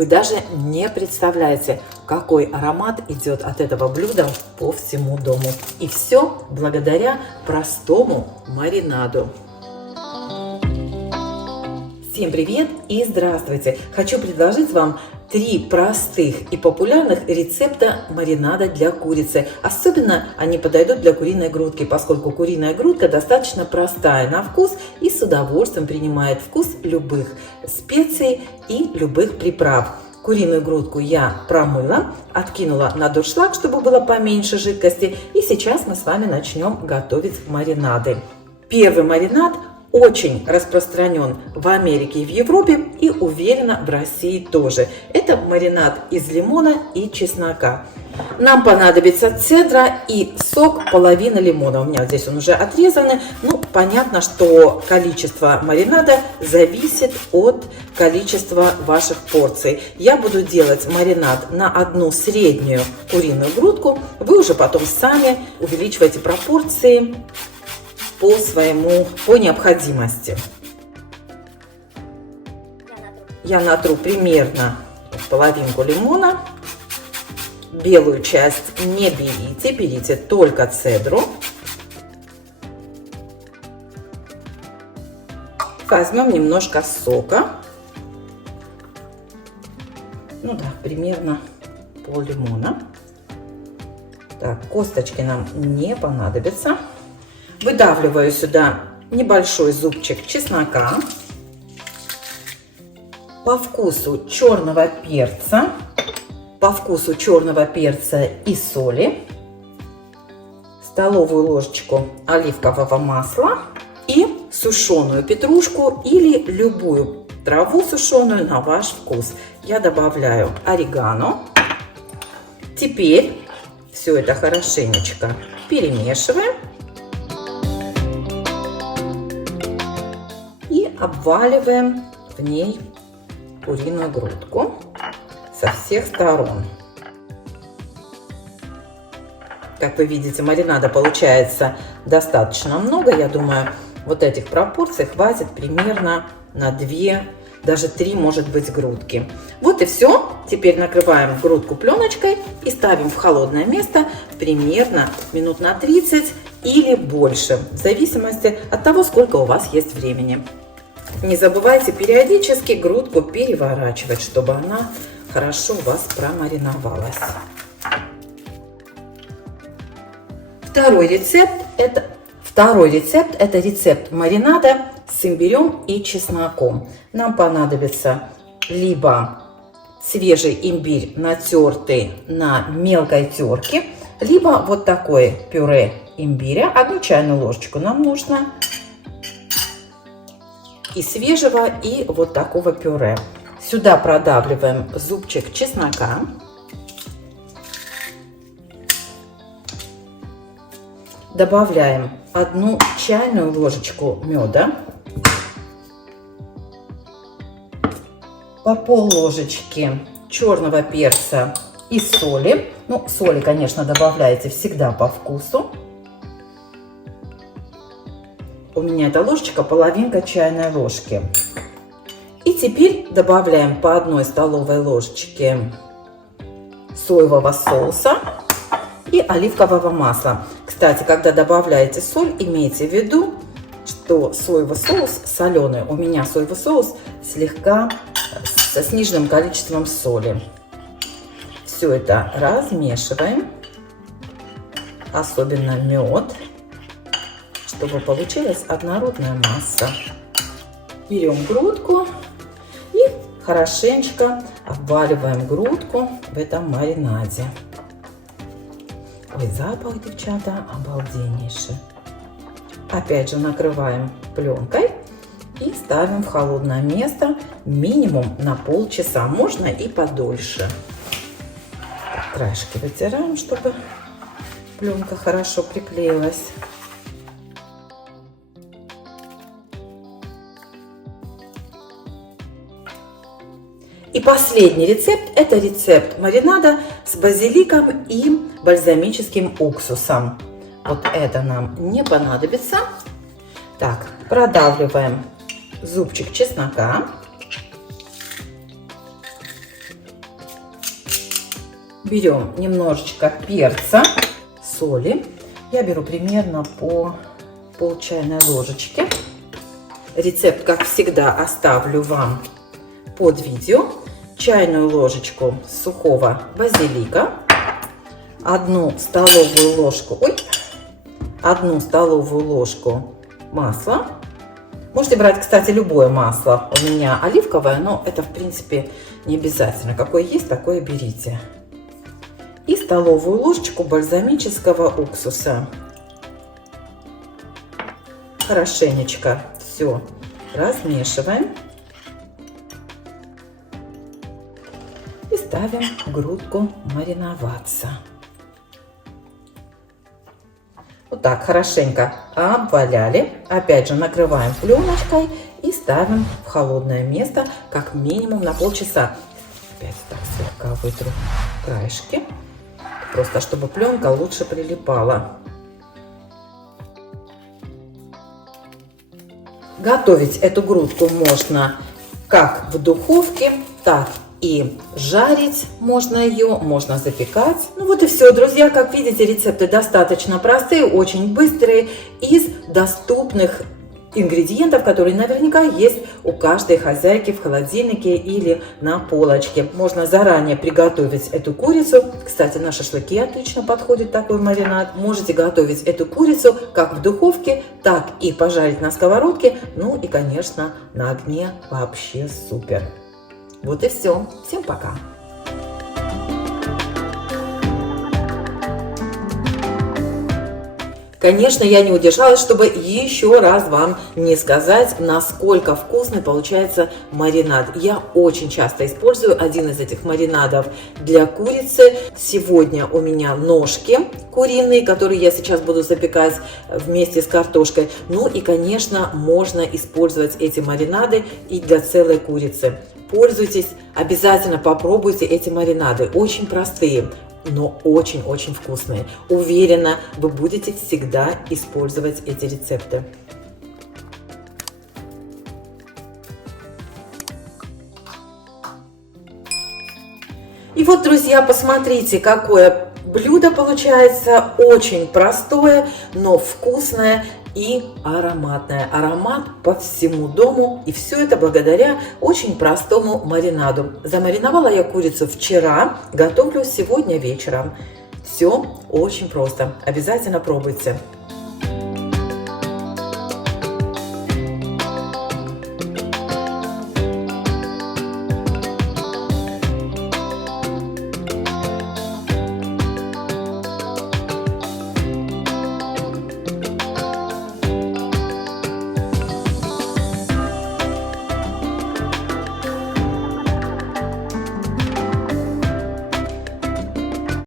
Вы даже не представляете, какой аромат идет от этого блюда по всему дому. И все благодаря простому маринаду. Всем привет и здравствуйте! Хочу предложить вам 3 простых и популярных рецепта маринада для курицы. Особенно они подойдут для куриной грудки, поскольку куриная грудка достаточно простая на вкус и с удовольствием принимает вкус любых специй и любых приправ. Куриную грудку я промыла, откинула на дуршлаг, чтобы было поменьше жидкости. И сейчас мы с вами начнем готовить маринады. Первый маринад очень распространен в Америке и в Европе, и уверена в России тоже. Это маринад из лимона и чеснока. Нам понадобится цедра и сок половины лимона. У меня здесь он уже отрезанный. Ну, понятно, что количество маринада зависит от количества ваших порций. Я буду делать маринад на одну среднюю куриную грудку. Вы уже потом сами увеличиваете пропорции по необходимости. Я натру примерно половинку лимона. Белую часть не берите, берите только цедру. Возьмем немножко сока. Ну да, примерно пол лимона. Так, косточки нам не понадобятся. Выдавливаю сюда небольшой зубчик чеснока, по вкусу черного перца и соли, столовую ложечку оливкового масла и сушеную петрушку или любую траву сушеную на ваш вкус. Я добавляю орегано. Теперь все это хорошенечко перемешиваем. Обваливаем в ней куриную грудку со всех сторон. Как вы видите, маринада получается достаточно много. Я думаю, вот этих пропорций хватит примерно на 2, даже 3, может быть, грудки. Вот и все. Теперь накрываем грудку пленочкой и ставим в холодное место примерно минут на 30 или больше, в зависимости от того, сколько у вас есть времени. Не забывайте периодически грудку переворачивать, чтобы она хорошо у вас промариновалась. Второй рецепт это рецепт маринада с имбирем и чесноком. Нам понадобится либо свежий имбирь, натертый на мелкой терке, либо вот такое пюре имбиря. 1 чайную ложечку нам нужно. И свежего, и вот такого пюре. Сюда продавливаем зубчик чеснока. Добавляем 1 чайную ложечку меда. По пол-ложечки черного перца и соли. Ну, соли, конечно, добавляете всегда по вкусу. У меня эта ложечка половинка чайной ложки. И теперь добавляем по 1 столовой ложечке соевого соуса и оливкового масла. Кстати, когда добавляете соль, имейте в виду, что соевый соус соленый. У меня соевый соус слегка со сниженным количеством соли. Все это размешиваем, особенно мед, чтобы получилась однородная масса. Берем грудку и хорошенечко обваливаем грудку в этом маринаде. Ой, запах, девчата, обалденнейший. Опять же накрываем пленкой и ставим в холодное место минимум на полчаса, можно и подольше. Краешки вытираем, чтобы пленка хорошо приклеилась. И последний рецепт – это рецепт маринада с базиликом и бальзамическим уксусом. Вот это нам не понадобится. Так, продавливаем зубчик чеснока. Берем немножечко перца, соли. Я беру примерно по пол чайной ложечки. Рецепт, как всегда, оставлю вам под видео. Чайную ложечку сухого базилика, 1 столовую ложку масла. Можете брать, кстати, любое масло. У меня оливковое, но это, в принципе, не обязательно. Какое есть, такое берите. И столовую ложечку бальзамического уксуса. Хорошенечко все размешиваем. И ставим грудку мариноваться. Вот так хорошенько обваляли. Опять же накрываем пленочкой и ставим в холодное место как минимум на полчаса. Опять так слегка вытру краешки, просто чтобы пленка лучше прилипала. Готовить эту грудку можно как в духовке, так и жарить можно ее, можно запекать. Ну вот и все, друзья. Как видите, рецепты достаточно простые, очень быстрые, из доступных ингредиентов, которые наверняка есть у каждой хозяйки в холодильнике или на полочке. Можно заранее приготовить эту курицу. Кстати, на шашлыки отлично подходит такой маринад. Можете готовить эту курицу как в духовке, так и пожарить на сковородке. Ну и, конечно, на огне вообще супер. Вот и все. Всем пока! Конечно, я не удержалась, чтобы еще раз вам не сказать, насколько вкусный получается маринад. Я очень часто использую один из этих маринадов для курицы. Сегодня у меня ножки куриные, которые я сейчас буду запекать вместе с картошкой. Ну и, конечно, можно использовать эти маринады и для целой курицы. Пользуйтесь, обязательно попробуйте эти маринады. Очень простые, но очень-очень вкусные. Уверена, вы будете всегда использовать эти рецепты. И вот, друзья, посмотрите, какое блюдо получается. Очень простое, но вкусное и ароматное. Аромат по всему дому. И все это благодаря очень простому маринаду. Замариновала я курицу вчера, готовлю сегодня вечером. Все очень просто. Обязательно пробуйте.